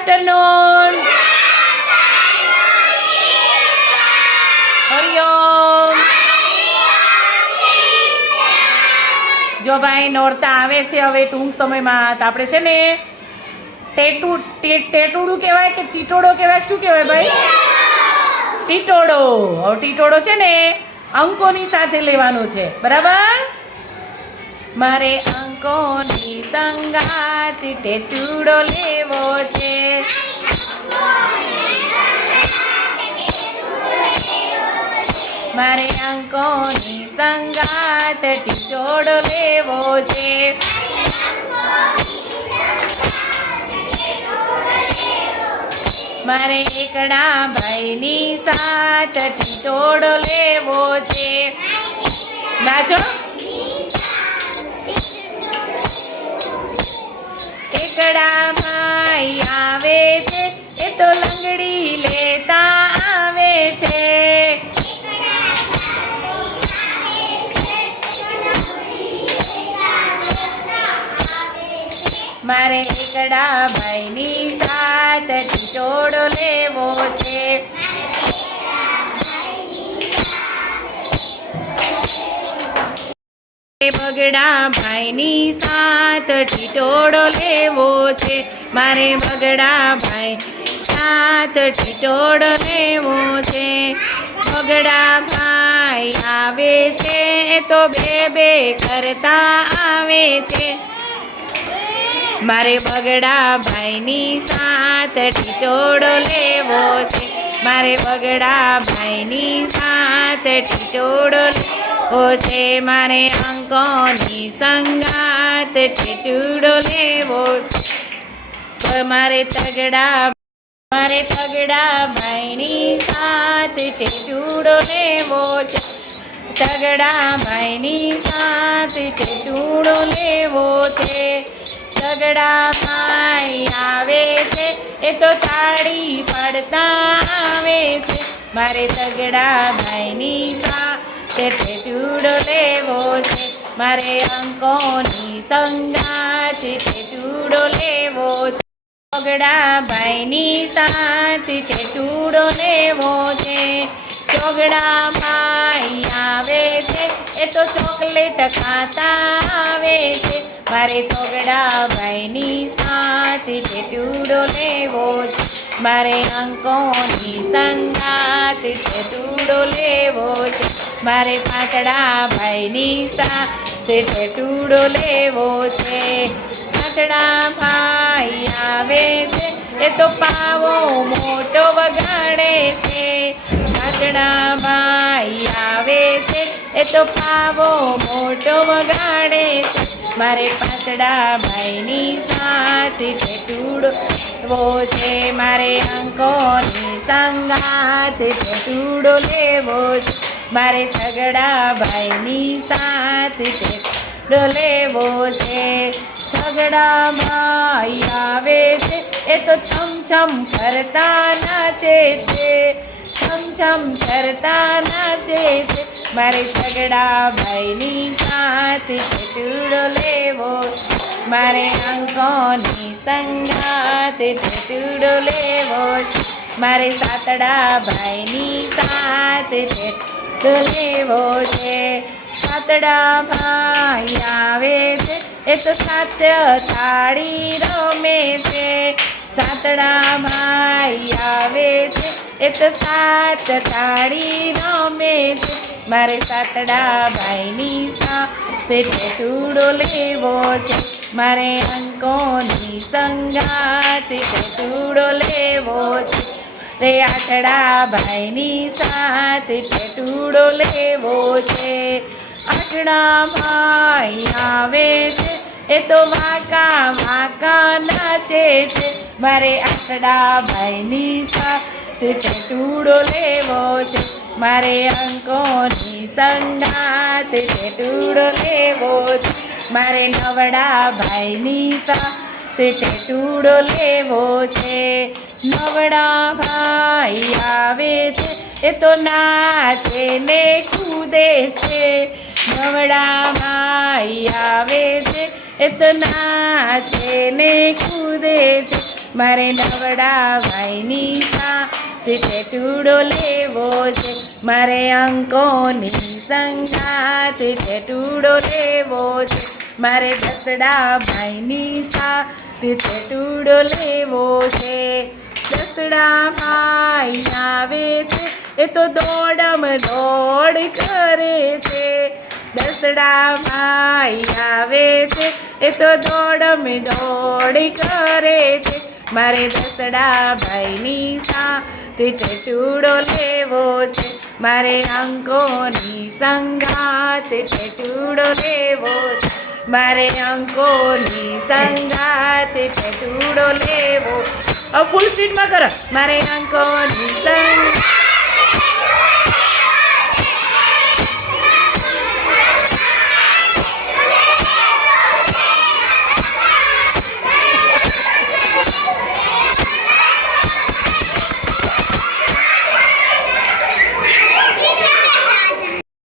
Afternoon. Hariom જો ભાઈ નોરતા આવે છે, હવે ટૂંક સમયમાં તો આપણે છે ને ટેટુ, ટેટુડું કહેવાય કે ટીટોડો કહેવાય? શું કહેવાય ભાઈ? ટીટોડો. હવે ટીટોડો છે ને અંકોની સાથે લેવાનો છે. બરાબર? મારે અંકોની સંગાત ટેટુડો લેવો છે. મારે અંકોની સંગાત ટીચોડો લેવો છે. મારે એકડા ભાઈની સાત ટીચોડો લેવો છે. નાચો. એકડા ભાઈ આવે છે, એ તો લંગડી લેતા આવે છે. મારે એકડા ભાઈની સાત ટીટોડો લેવો છે. બગડા ભાઈની સાત ટીટોડો લેવો છે. મારે બગડા ભાઈ સાત ટીટોડો લેવો છે. બગડા ભાઈ આવે છે તો બે બે કરતા આવે છે. મારે બગડા ભાઈની સાત ટીટોડો લેવો છે. મારે બગડા ભાઈની સાત ટીટોડો લેવો છે. મારે અંકોની સંગાત ટીટોડો લેવો મારે તગડા મારે તગડા ભાઈની સાથે ટેટુડો લેવો છે. તગડા ભાઈની સાથે ટેટુડો લેવો છે. ભાઈ આવે છે, એ તો તાળી પાડતા આવે છે. મારે સગડા ભાઈની સાથે ચૂડો લેવો છે. મારે અંકોની સંગાત ચૂડો લેવો છે. ચોગડા ભાઈની સાથે ચૂડો લેવો છે. ચોગડા ભાઈ આવે છે, એ તો ચોકલેટ ખાતા આવે છે મારે ચોગડા ભાઈની સાથે ટેટુડો લેવો છે. મારે અંકોની સંગાત ટેટુડો લેવો છે. મારે પાંચડા ભાઈની સાથે ટેટુડો લેવો છે. પાંચડા ભાઈ આવે છે, એ તો પાવો મોટો વગાડે છે. એ તો પાવો મોટો વગાડે છે. મારે પાંચડા ભાઈની સાથે ટેટુડો છે. મારે અંકોની સંગાત ટેટુડો લેવો છે. મારે ઝગડા ભાઈની સાથે ટેટુડો લેવો છે. તગડા ભાઈ આવે છે. એ તો છમ છમ કરતા નાચે છે. છમ કરતા નાચે છે મારે સગડા ભાઈની સાથે ચૂડો લેવો. મારે અંકોની સંગાત ચૂડો લેવો. મારે સાતડા ભાઈની સાથે છે લેવો છે. સાતડા ભાઈ આવે છે. એ તો સાત્ય સાડી રમે છે. સાતડા ભાઈ આવે છે. એ તો સાત તાળી રમે છે. મારે સાતડા ભાઈની સાથે ટેટુડો લેવો છે. મારે અંકોની સંગાત ટેટુડો લેવો છે. રે આઠડા ભાઈની સાથે ટેટુડો લેવો છે. આઠડા ભાઈ આવે છે. એ તો વાંકા વાંકા નાચે છે. મારે આઠડા ભાઈની સાથે ટેટુડો લેવો છે. મારે અંકોની સંગાત ટેટુડો લેવો છે. મારે નવડા ભાઈની સાથે ટેટુડો લેવો છે. નવડા ભાઈ આવે છે. એ તો નાચે ને કૂદે છે. નવડા ભાઈ આવે છે. એ તો નાચે ને કૂદે છે. મારે નવડા ભાઈની સાથે ટેટુડો લેવો છે. મારે અંકોની સંગાતે. ટેટુડો લેવો છે. મારે દસડા ભાઈની સાથે ટેટુડો લેવો છે. દસડા ભાઈ આવે છે. એ તો દોડમ દોડ કરે છે. દસડા ભાઈ આવે છે, એ તો દોડમ દોડી કરે છે. મારે દસડા ભાઈની સાથે ચૂડો લેવો છે. મારે અંકોની સંગાતે ટેટુડો લેવો છે. મારે અંકોની સંગાતે ચૂડો લેવો ફૂલ સ્પીડમાં કરો. મારે અંકોની સંગ